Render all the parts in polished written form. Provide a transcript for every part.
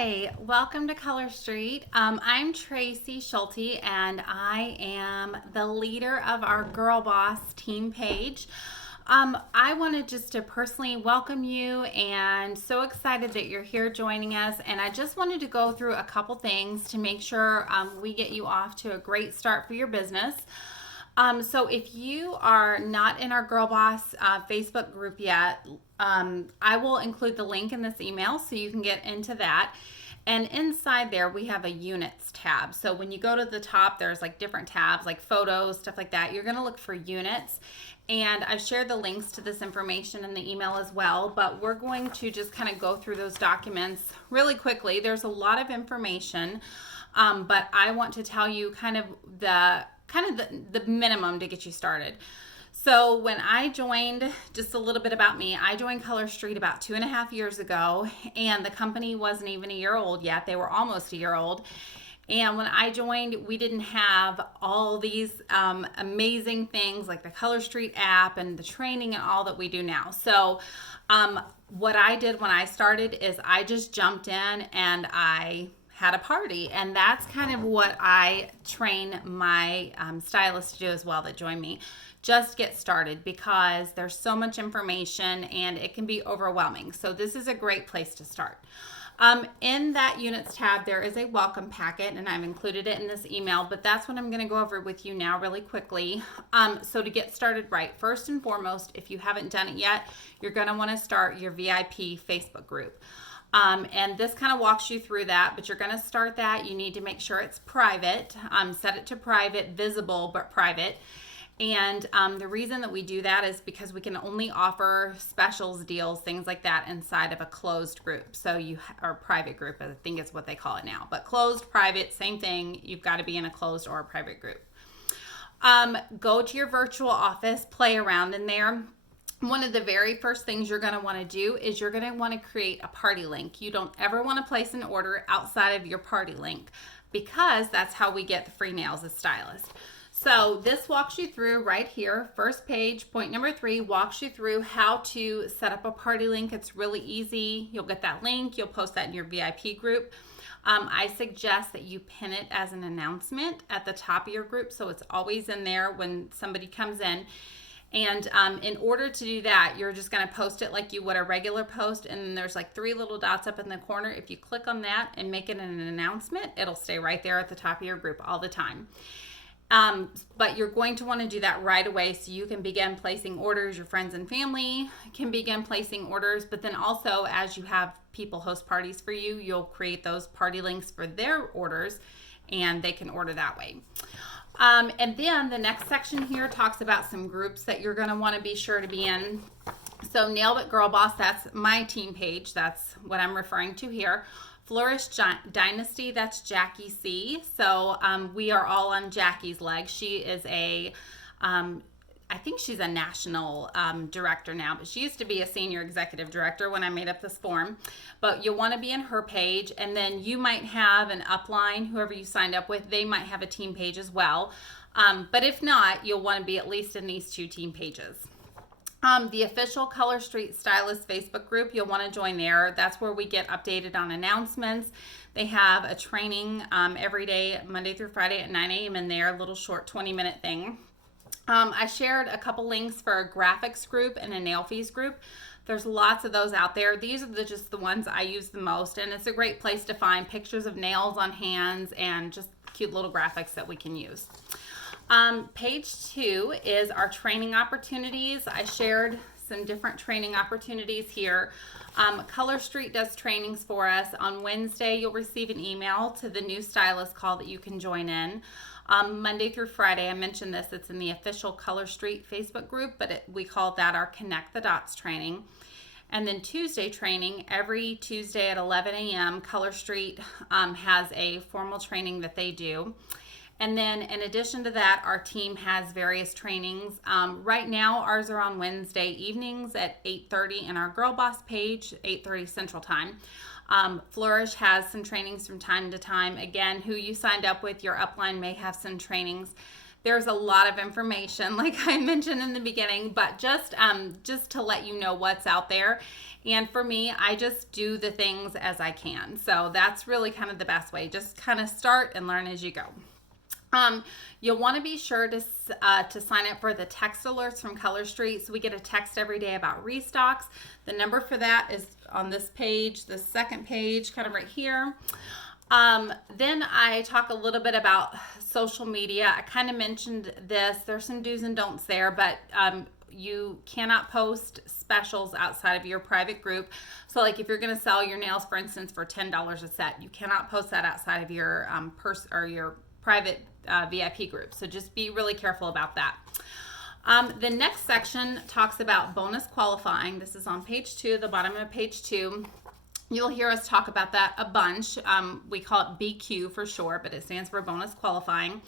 Hi, welcome to Color Street. I'm Tracy Schulte, and I am the leader of our Girl Boss team page. I wanted just to personally welcome you, and so excited that you're here joining us. And I just wanted to go through a couple things to make sure we get you off to a great start for your business. So if you are not in our Girl Boss Facebook group yet, I will include the link in this email so you can get into that. And inside there, we have a units tab. So when you go to the top, there's like different tabs like photos, stuff like that. You're going to look for units. And I've shared the links to this information in the email as well, but we're going to just kind of go through those documents really quickly. There's a lot of information, but I want to tell you the minimum to get you started. So when I joined, just a little bit about me, I joined Color Street about 2.5 years ago, and the company wasn't even a year old yet. They were almost a year old. And when I joined, we didn't have all these amazing things like the Color Street app and the training and all that we do now. So what I did when I started is I just jumped in and I had a party, and that's kind of what I train my stylists to do as well that join me. Just get started, because there's so much information and it can be overwhelming. So this is a great place to start. In that units tab, there is a welcome packet, and I've included it in this email, but that's what I'm going to go over with you now really quickly. So to get started right, first and foremost, if you haven't done it yet, you're going to want to start your VIP Facebook group. And this kind of walks you through that, but you're going to start that. You need to make sure it's private. Set it to private, visible, but private. And the reason that we do that is because we can only offer specials, deals, things like that inside of a closed group. So or private group, I think is what they call it now. But closed, private, same thing. You've got to be in a closed or a private group. Go to your virtual office, play around in there. One of the very first things you're going to want to do is you're going to want to create a party link. You don't ever want to place an order outside of your party link, because that's how we get the free nails as stylists. So this walks you through right here. First page, point number 3, walks you through how to set up a party link. It's really easy. You'll get that link. You'll post that in your VIP group. I suggest that you pin it as an announcement at the top of your group, so it's always in there when somebody comes in. And in order to do that, you're just going to post it like you would a regular post, and then there's like 3 little dots up in the corner. If you click on that and make it an announcement, it'll stay right there at the top of your group all the time. But you're going to want to do that right away so you can begin placing orders. Your friends and family can begin placing orders, but then also as you have people host parties for you, you'll create those party links for their orders, and they can order that way. And then the next section here talks about some groups that you're going to want to be sure to be in. So Nailed It Girl Boss, that's my team page. That's what I'm referring to here. Flourish Dynasty, that's Jackie C. So we are all on Jackie's leg. She is I think she's a national director now, but she used to be a senior executive director when I made up this form. But you'll want to be in her page, and then you might have an upline, whoever you signed up with, they might have a team page as well. But if not, you'll want to be at least in these 2 team pages. The official Color Street Stylist Facebook group, you'll want to join there. That's where we get updated on announcements. They have a training every day, Monday through Friday at 9 a.m. in there, a little short 20-minute thing. I shared a couple links for a graphics group and a nail fees group. There's lots of those out there. These are just the ones I use the most, and it's a great place to find pictures of nails on hands and just cute little graphics that we can use. Page 2 is our training opportunities. I shared some different training opportunities here. Color Street does trainings for us. On Wednesday, you'll receive an email to the new stylist call that you can join in. Monday through Friday, I mentioned this, it's in the official Color Street Facebook group, but we call that our Connect the Dots training. And then Tuesday training, every Tuesday at 11 a.m., Color Street has a formal training that they do. And then in addition to that, our team has various trainings. Right now, ours are on Wednesday evenings at 8:30 in our Girl Boss page, 8:30 Central Time. Flourish has some trainings from time to time. Again, who you signed up with, your upline may have some trainings. There's a lot of information, like I mentioned in the beginning, but just to let you know what's out there. And for me, I just do the things as I can. So that's really kind of the best way. Just kind of start and learn as you go. You'll want to be sure to sign up for the text alerts from Color Street. So we get a text every day about restocks. The number for that is on this page, the second page, kind of right here. Then I talk a little bit about social media. I kind of mentioned this. There's some do's and don'ts there, but you cannot post specials outside of your private group. So like if you're going to sell your nails, for instance, for $10 a set, you cannot post that outside of your your private VIP group. So just be really careful about that. The next section talks about bonus qualifying. This is on page 2, the bottom of page 2. You'll hear us talk about that a bunch. We call it BQ for short, but it stands for bonus qualifying.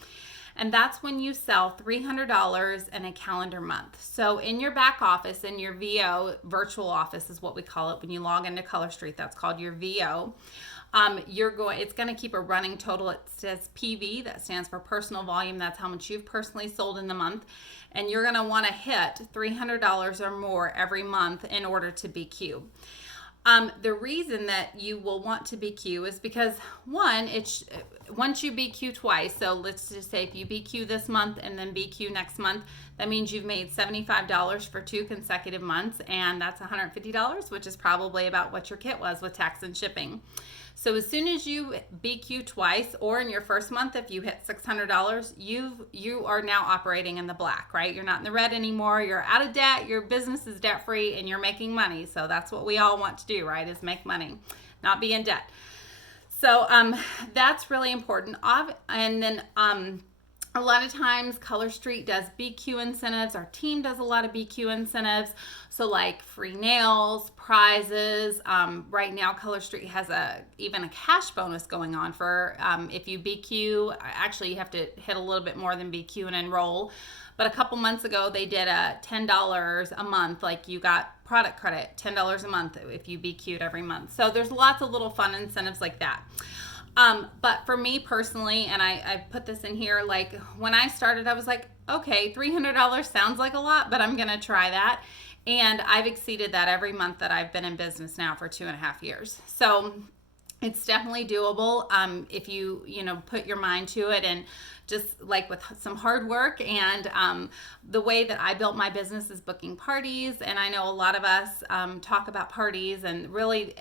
And that's when you sell $300 in a calendar month. So in your back office, in your VO, virtual office is what we call it. When you log into Color Street, that's called your VO. It's going to keep a running total. It says PV, that stands for personal volume. That's how much you've personally sold in the month. And you're going to want to hit $300 or more every month in order to BQ. The reason that you will want to BQ is because once you BQ twice, so let's just say if you BQ this month and then BQ next month, that means you've made $75 for 2 consecutive months, and that's $150, which is probably about what your kit was with tax and shipping. So as soon as you BQ twice, or in your first month, if you hit $600, you are now operating in the black, right? You're not in the red anymore. You're out of debt. Your business is debt free, and you're making money. So that's what we all want to do, right? Is make money, not be in debt. So that's really important. And then a lot of times Color Street does BQ incentives. Our team does a lot of BQ incentives. So like free nails, prizes. Right now Color Street has even a cash bonus going on for if you BQ. Actually, you have to hit a little bit more than BQ and enroll. But a couple months ago, they did a $10 a month. Like you got product credit, $10 a month if you BQ'd every month. So there's lots of little fun incentives like that. But for me personally, and I put this in here, like when I started, I was like, okay, $300 sounds like a lot, but I'm going to try that. And I've exceeded that every month that I've been in business now for 2.5 years. So it's definitely doable if you put your mind to it, and just like with some hard work. And the way that I built my business is booking parties. And I know a lot of us talk about parties, and really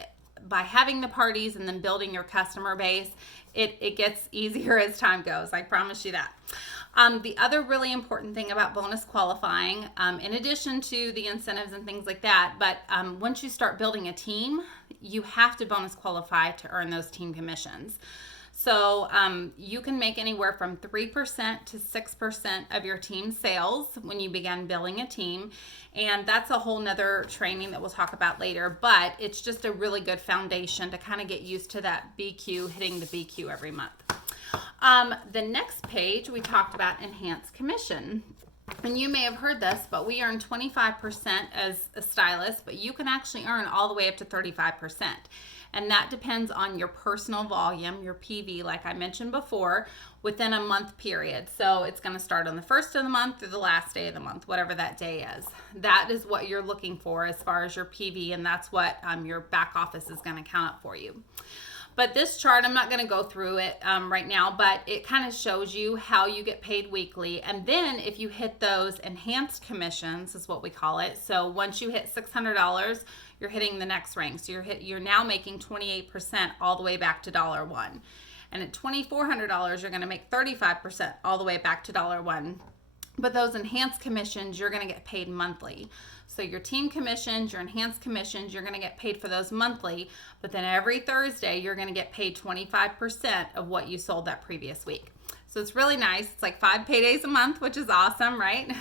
by having the parties and then building your customer base, it gets easier as time goes. I promise you that. The other really important thing about bonus qualifying, in addition to the incentives and things like that, but once you start building a team, you have to bonus qualify to earn those team commissions. So you can make anywhere from 3% to 6% of your team sales when you begin building a team. And that's a whole nother training that we'll talk about later, but it's just a really good foundation to kind of get used to that BQ, hitting the BQ every month. The next page, we talked about enhanced commission. And you may have heard this, but we earn 25% as a stylist, but you can actually earn all the way up to 35%. And that depends on your personal volume, your PV, like I mentioned before, within a month period. So it's going to start on the first of the month through the last day of the month, whatever that day is. That is what you're looking for as far as your PV, and that's what your back office is going to count up for you. But this chart, I'm not going to go through it right now, but it kind of shows you how you get paid weekly. And then if you hit those enhanced commissions, is what we call it. So once you hit $600, you're hitting the next rank. So you're now making 28% all the way back to $1. And at $2,400, you're going to make 35% all the way back to $1. But those enhanced commissions, you're going to get paid monthly. So your team commissions, your enhanced commissions, you're going to get paid for those monthly. But then every Thursday, you're going to get paid 25% of what you sold that previous week. So it's really nice. It's like 5 paydays a month, which is awesome, right?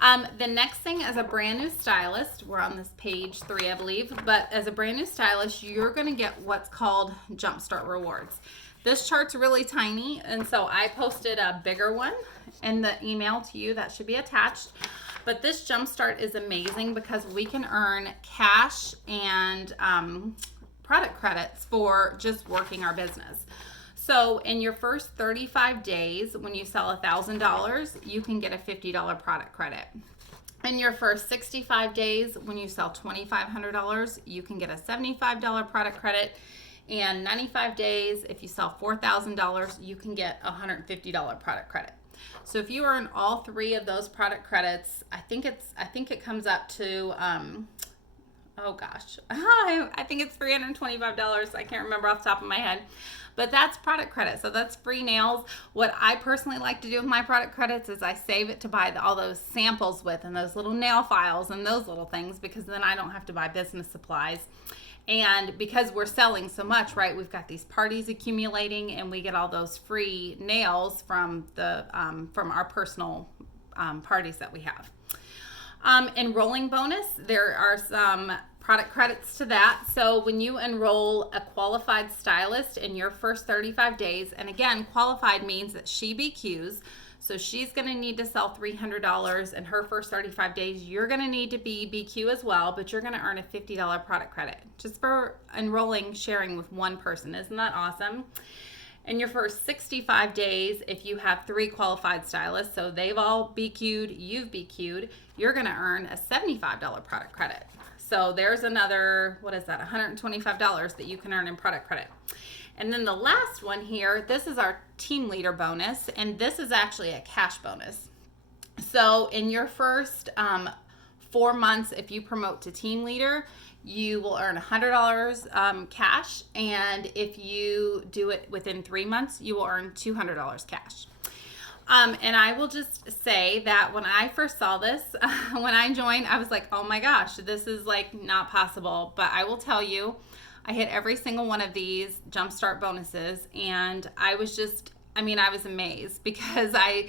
The next thing, as a brand new stylist, we're on this page 3, I believe, but as a brand new stylist, you're going to get what's called Jumpstart Rewards. This chart's really tiny, and so I posted a bigger one in the email to you that should be attached. But this Jumpstart is amazing because we can earn cash and product credits for just working our business. So in your first 35 days, when you sell $1,000, you can get a $50 product credit. In your first 65 days, when you sell $2,500, you can get a $75 product credit. And 95 days, if you sell $4,000, you can get a $150 product credit. So if you earn all three of those product credits, I think it comes up to oh gosh, I think it's $325. I can't remember off the top of my head. But that's product credit. So that's free nails. What I personally like to do with my product credits is I save it to buy all those samples with and those little nail files and those little things, because then I don't have to buy business supplies. And because we're selling so much, right, we've got these parties accumulating, and we get all those free nails from our personal parties that we have. Enrolling bonus, there are some product credits to that. So when you enroll a qualified stylist in your first 35 days, and again, qualified means that she BQs, so she's going to need to sell $300 in her first 35 days. You're going to need to be BQ as well, but you're going to earn a $50 product credit just for enrolling, sharing with one person. Isn't that awesome? In your first 65 days, if you have 3 qualified stylists, so they've all BQ'd, you've BQ'd, you're going to earn a $75 product credit. So there's another, what is that, $125 that you can earn in product credit. And then the last one here, this is our team leader bonus, and this is actually a cash bonus. So in your first 4 months, if you promote to team leader, you will earn $100 cash, and if you do it within 3 months, you will earn $200 cash. And I will just say that when I first saw this, when I joined, I was like, oh my gosh, this is like not possible. But I will tell you, I hit every single one of these Jumpstart bonuses, and I was amazed, because I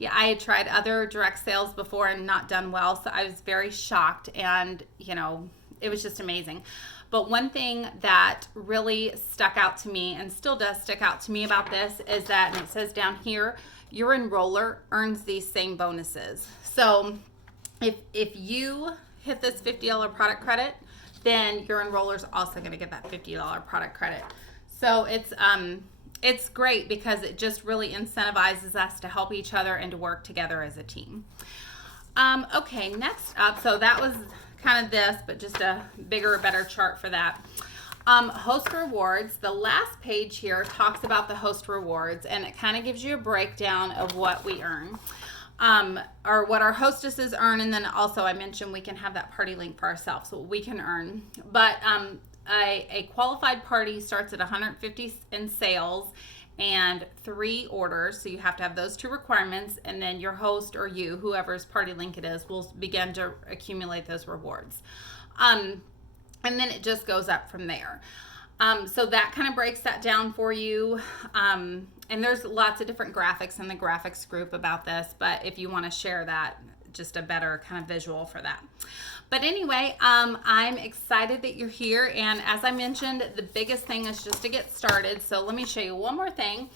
had tried other direct sales before and not done well. So I was very shocked, and it was just amazing. But one thing that really stuck out to me, and still does stick out to me about this, is that, and it says down here, your enroller earns these same bonuses. So if you hit this $50 product credit, then your enroller is also going to get that $50 product credit. So it's great, because it just really incentivizes us to help each other and to work together as a team. Okay, next up, so that was kind of this, but just a bigger, better chart for that. Host rewards, the last page here talks about the host rewards, and it kind of gives you a breakdown of what we earn, or what our hostesses earn. And then also I mentioned we can have that party link for ourselves, so we can earn. But a qualified party starts at $150 in sales and 3 orders, so you have to have those 2 requirements, and then your host, or you, whoever's party link it is, will begin to accumulate those rewards. And then it just goes up from there. So that kind of breaks that down for you. And there's lots of different graphics in the graphics group about this, but if you want to share that, just a better kind of visual for that. But anyway, I'm excited that you're here. And as I mentioned, the biggest thing is just to get started. So let me show you one more thing.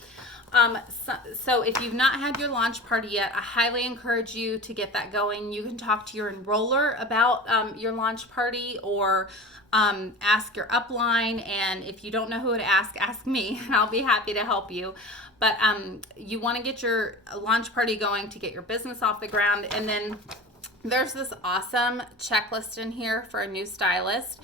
So if you've not had your launch party yet, I highly encourage you to get that going. You can talk to your enroller about your launch party, or ask your upline. And if you don't know who to ask me, and I'll be happy to help you. But you want to get your launch party going to get your business off the ground. And then there's this awesome checklist in here for a new stylist.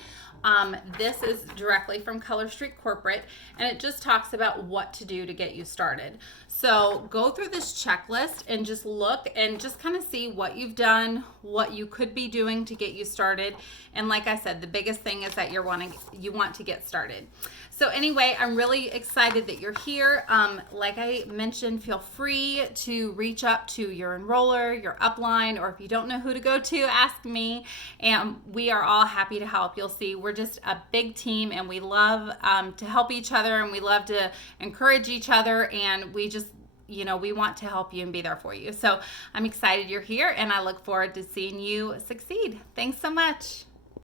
This is directly from Color Street Corporate, and it just talks about what to do to get you started. So go through this checklist and just look and just kind of see what you've done, what you could be doing to get you started. And like I said, the biggest thing is that you want to get started. So anyway, I'm really excited that you're here. Like I mentioned, feel free to reach up to your enroller, your upline, or if you don't know who to go to, ask me. And we are all happy to help. You'll see we're just a big team, and we love to help each other, and we love to encourage each other, and we just, we want to help you and be there for you. So I'm excited you're here, and I look forward to seeing you succeed. Thanks so much.